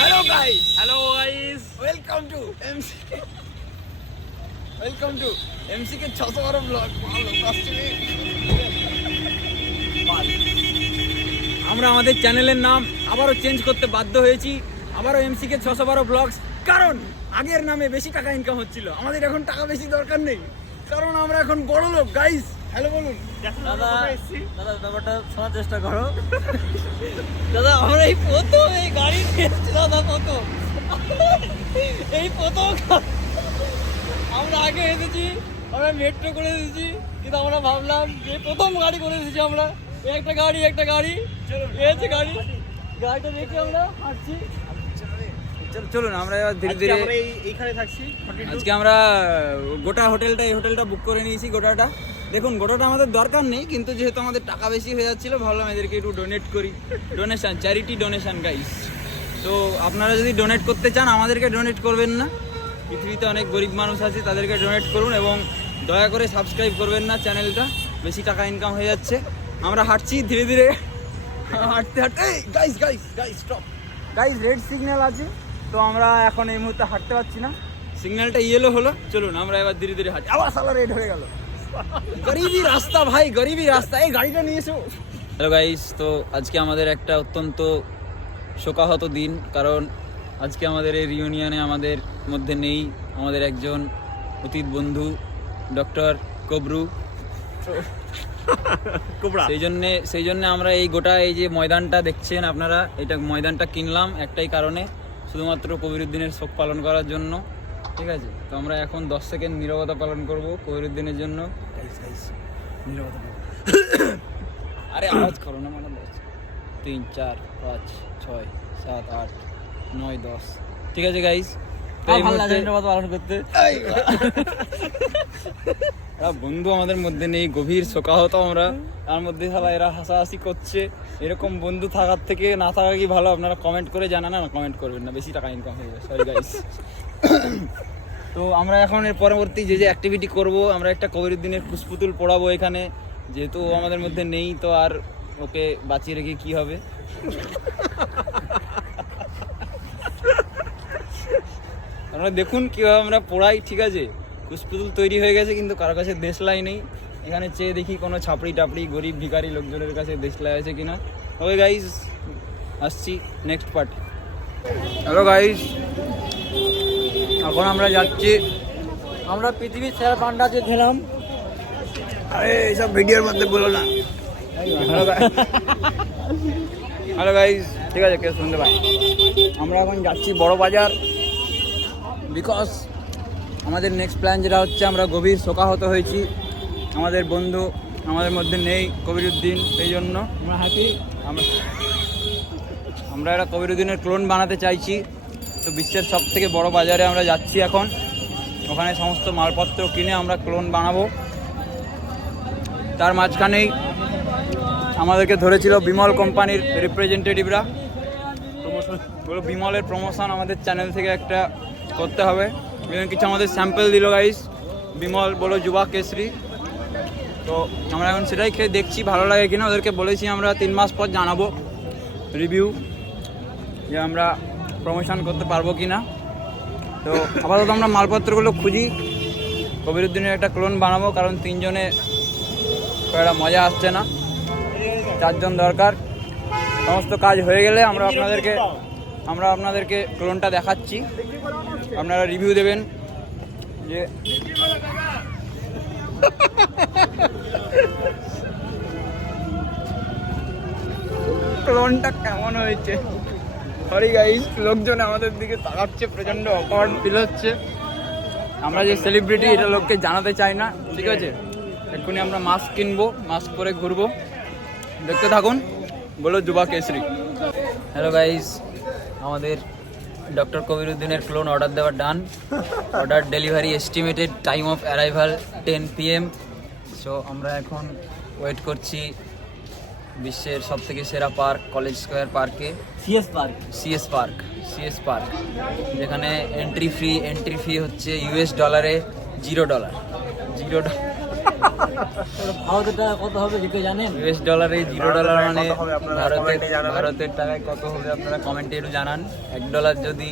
Hello guys. Welcome to MCK 612 vlog. আমরা আমাদের চ্যানেলের নাম আবারও চেঞ্জ করতে বাধ্য হয়েছি, আবারও MCK 612 ব্লগস। কারণ আগের নামে বেশি টাকা ইনকাম হচ্ছিল, আমাদের এখন টাকা বেশি দরকার নেই, কারণ আমরা এখন বড় লোক। গাইস হ্যালো বলুন। দাদা ব্যাপারটা শোনার চেষ্টা করো। দাদা আমরা এই প্রথম এই গাড়ি নিয়েছি, দাদা এই প্রথম আমরা আগে এসেছি, আমরা মেট্রো করে এসেছি, কিন্তু আমরা ভাবলাম যে প্রথম গাড়ি করে এসেছি আমরা, একটা গাড়ি এসে গাড়িটা দেখে আমরা হাঁটছি। চলুন আমরা এবার ধীরে ধীরে এইখানে থাকছি। আজকে আমরা গোটা এই হোটেলটা বুক করে নিয়েছি। গোটাটা দেখুন, গোটাটা আমাদের দরকার নেই, কিন্তু যেহেতু আমাদের টাকা বেশি হয়ে যাচ্ছিলো ভাবলাম এদেরকে একটু ডোনেট করি। Donation, charity donation guys. তো আপনারা যদি ডোনেট করতে চান আমাদেরকে ডোনেট করবেন না, পৃথিবীতে অনেক গরিব মানুষ আছে, তাদেরকে ডোনেট করুন এবং দয়া করে সাবস্ক্রাইব করবেন না চ্যানেলটা, বেশি টাকা ইনকাম হয়ে যাচ্ছে। আমরা হাঁটছি ধীরে ধীরে, হাঁটতে guys stop guys, red signal আছে, তো আমরা এখন এই মুহূর্তে হাঁটতে পারছি না, সিগন্যালটা ইয়েলো হলো। চলুন আমরা এবার ধীরে ধীরে হাঁটি। আবার সালা রেড হয়ে গেল। গরিবি রাস্তা ভাই, গরিবি রাস্তা। এই গাড়িটা নিয়ে এসো। হ্যালো গাইস, তো আজকে আমাদের একটা অত্যন্ত শোকাহত দিন, কারণ আজকে আমাদের এই রিউনিয়নে আমাদের মধ্যে নেই আমাদের একজন অতীত বন্ধু ডক্টর কবরু। সেই জন্য আমরা এই গোটা এই যে ময়দানটা দেখছেন আপনারা, এটা ময়দানটা কিনলাম একটাই কারণে, শুধুমাত্র কবিরুদ্দিনের শোক পালন করার জন্য। ঠিক আছে, তো আমরা এখন 10 সেকেন্ড নীরবতা পালন করব কবিরুদ্দিনের জন্য। আরে আওয়াজ করো না, মানে 3 4 5 6 7 8 9 10। ঠিক আছে গাইস, পালন করতে বন্ধু আমাদের মধ্যে নেই, গভীর শোকাহত আমরা, তার মধ্যে শালা এরা হাসাহাসি করছে। এরকম বন্ধু থাকার থেকে না থাকা কি ভালো? আপনারা কমেন্ট করে জানান। না কমেন্ট করবেন না, বেশি টাকা ইনকাম হয়ে যাবে। Sorry guys. তো আমরা এখন এর পরবর্তী যে অ্যাক্টিভিটি করব, আমরা একটা কবিরুদ্দিনের কুশপুতুল পড়াবো এখানে, যেহেতু ও আমাদের মধ্যে নেই, তো আর ওকে বাঁচিয়ে রেখে কি হবে। আমরা দেখুন কিভাবে আমরা পড়াই। ঠিক আছে, কুশপুতুল তৈরি হয়ে গেছে, কিন্তু কারো কাছে দেশলাই নেই। এখানে চেয়ে দেখি কোনো ছাপড়ি টাপড়ি গরিব ভিখারি লোকজনের কাছে দেশলাই আছে কিনা। ওকে গাইস, আসছি নেক্সট পার্ট। হ্যালো গাইস, এখন আমরা যাচ্ছি, আমরা পৃথিবীর সেরা পান্ডা যে খেলাম। আরে এইসব ভিডিওর মধ্যে বলো না। হ্যালো গাইস, ঠিক আছে, কেউ শুনতে পাই। আমরা এখন যাচ্ছি বড় বাজার, বিকজ আমাদের নেক্সট প্ল্যান যেটা হচ্ছে, আমরা গভীর শোকাহত হয়েছি, আমাদের বন্ধু আমাদের মধ্যে নেই কবিরুদ্দিন, সেই জন্য আমরা হ্যাপি। আমরা একটা কবিরুদ্দিনের ক্লোন বানাতে চাইছি। তো বিশ্বের সব থেকে বড় বাজারে আমরা যাচ্ছি এখন, ওখানে সমস্ত মালপত্র কিনে আমরা ক্লোন বানাবো। তার মাঝখানেই আমাদেরকে ধরেছিল বিমল কোম্পানির রিপ্রেজেন্টেটিভরা, বলো বিমলের প্রমোশন আমাদের চ্যানেল থেকে একটা করতে হবে। কিছু আমাদের স্যাম্পল দিল গাইস, বিমল বলো যুবা কেশরি। তো আমরা এখন সেটাই খেয়ে দেখছি ভালো লাগে কিনা। ওদেরকে বলেছি আমরা 3 মাস পর জানাবো রিভিউ, যে আমরা প্রমোশন করতে পারবো কি না। তো আপাতত আমরা মালপত্রগুলো খুঁজি, কবিরুদ্দিনের একটা ক্লোন বানাবো, কারণ 3 জনে একটা মজা আসছে না, 4 জন দরকার। সমস্ত কাজ হয়ে গেলে আমরা আপনাদেরকে ক্লোনটা দেখাচ্ছি, আপনারা রিভিউ দেবেন যে ক্লোনটা কেমন হয়েছে। সরি গাইস, লোকজন আমাদের দিকে তাকাচ্ছে, প্রচন্ড অকওয়ার্ড ফিল হচ্ছে। আমরা যে সেলিব্রিটি এটা লোককে জানাতে চাই না। ঠিক আছে, এক্ষুনি আমরা মাস্ক কিনবো, মাস্ক পরে ঘুরবো, দেখতে থাকুন। বলো যুবা কেশরি। হ্যালো গাইস, আমাদের ডক্টর কবিরুদ্দিনের ক্লোন অর্ডার দেওয়া done. Order delivery estimated time of arrival 10 PM। So আমরা এখন ওয়েট করছি বিশ্বের সবথেকে সেরা পার্ক কলেজ স্কোয়ার পার্কে, সিএস পার্ক, যেখানে এন্ট্রি ফি হচ্ছে $0 $0 ভারতের টাকা কত হবে কি জানেন? ইউএস ডলারে $0 মানে কত হবে আপনারা comment এ জানাবেন। ভারতের টাকায় কত হবে আপনারা কমেন্টে একটু জানান। $1 যদি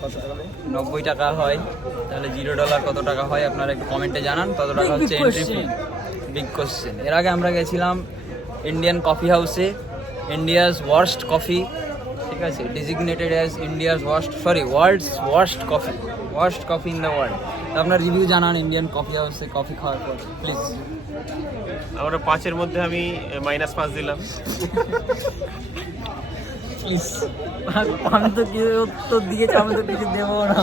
কত টাকা হবে 90 টাকা হয় তাহলে $0 কত টাকা হয় আপনারা একটু কমেন্টে জানান। কত টাকা হচ্ছে এন্ট্রি ফি? Big question. এর আগে আমরা গেছিলাম ইন্ডিয়ান কফি হাউসে, ইন্ডিয়াস ওয়ার্স্ট কফি, ঠিক আছে, designated as India's worst coffee in the world. তো আপনার রিভিউ জানান ইন্ডিয়ান কফি হাউসে কফি খাওয়ার পর প্লিজ। আমরা 5-এর মধ্যে আমি -5 দিলাম। প্লিজ, আমি তো কি উত্তর দিয়েছি, আমি তো কিছু দেবো না।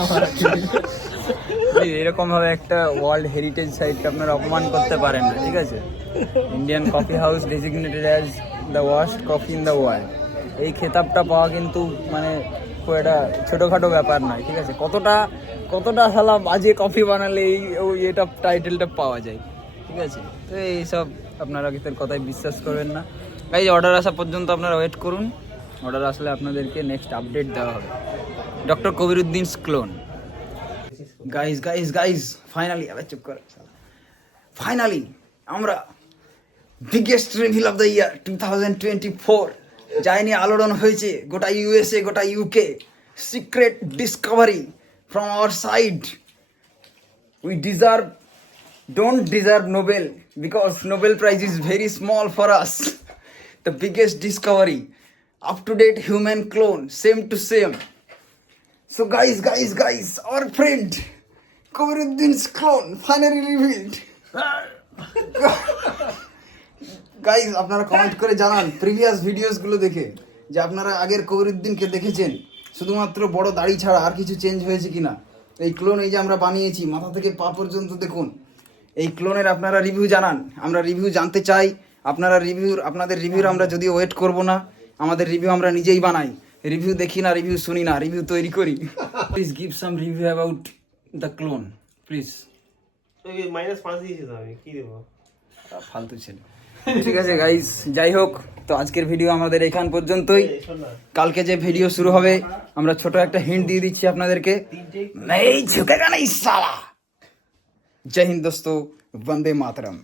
এরকম ভাবে একটা ওয়ার্ল্ড হেরিটেজ সাইটকে আপনারা অপমান করতে পারেন না, ঠিক আছে। Indian coffee house designated as the worst coffee in the world, এই খেতাবটা পাওয়া কিন্তু মানে খুব একটা ছোটোখাটো ব্যাপার নয়, ঠিক আছে। কতটা শালা বাজে কফি বানালে এটা টাইটেলটা পাওয়া যায়, ঠিক আছে। তো এইসব আপনারা কিসের কথায় বিশ্বাস করবেন না। গাইজ অর্ডার আসা পর্যন্ত আপনারা ওয়েট করুন, অর্ডার আসলে আপনাদেরকে নেক্সট আপডেট দেওয়া হবে। Doctor Kabiruddin's clone. Guys finally, আবার চুপ কর, ফাইনালি আমরা biggest reveal of the year 2024 যাই নিয়ে আলোড়ন হয়েছে গোটা ইউএসএ, গোটা UK. Secret discovery from our side. We don't deserve Nobel because Nobel Prize is very small for us. The biggest discovery, up-to-date human clone, same to same. So guys, our friend Koviruddin's clone finally revealed. Guys আপনারা comment করে জানান previous ভিডিওসগুলো দেখে যে আপনারা আগের কবিরুদ্দিনকে দেখেছেন শুধুমাত্র বড় দাড়ি ছাড়া, আর কিছু চেঞ্জ হয়েছে কিনা। এই ক্লোন এই যে আমরা বানিয়েছি মাথা থেকে পা পর্যন্ত দেখুন, এই ক্লোনের আপনারা রিভিউ জানান। আমরা রিভিউ জানতে চাই, আপনাদের রিভিউর আমরা যদিও ওয়েট করব না, আমাদের রিভিউ আমরা নিজেই বানাই। রিভিউ দেখি না, রিভিউ শুনি না, রিভিউ তৈরি করি। Please give some review about the clone please. -5 দিয়েছি তো আমি, কি দেবো? ফালতু ছেলে। ঠিক আছে গাইস, যাই হোক, তো আজকের ভিডিও আমাদের এখান পর্যন্তই। কালকে যে ভিডিও শুরু হবে আমরা ছোট একটা হিন্ট দিয়ে দিচ্ছি আপনাদেরকে। नहीं झुकेगा नहीं साला। जय हिंद दोस्तों, वंदे मातरम।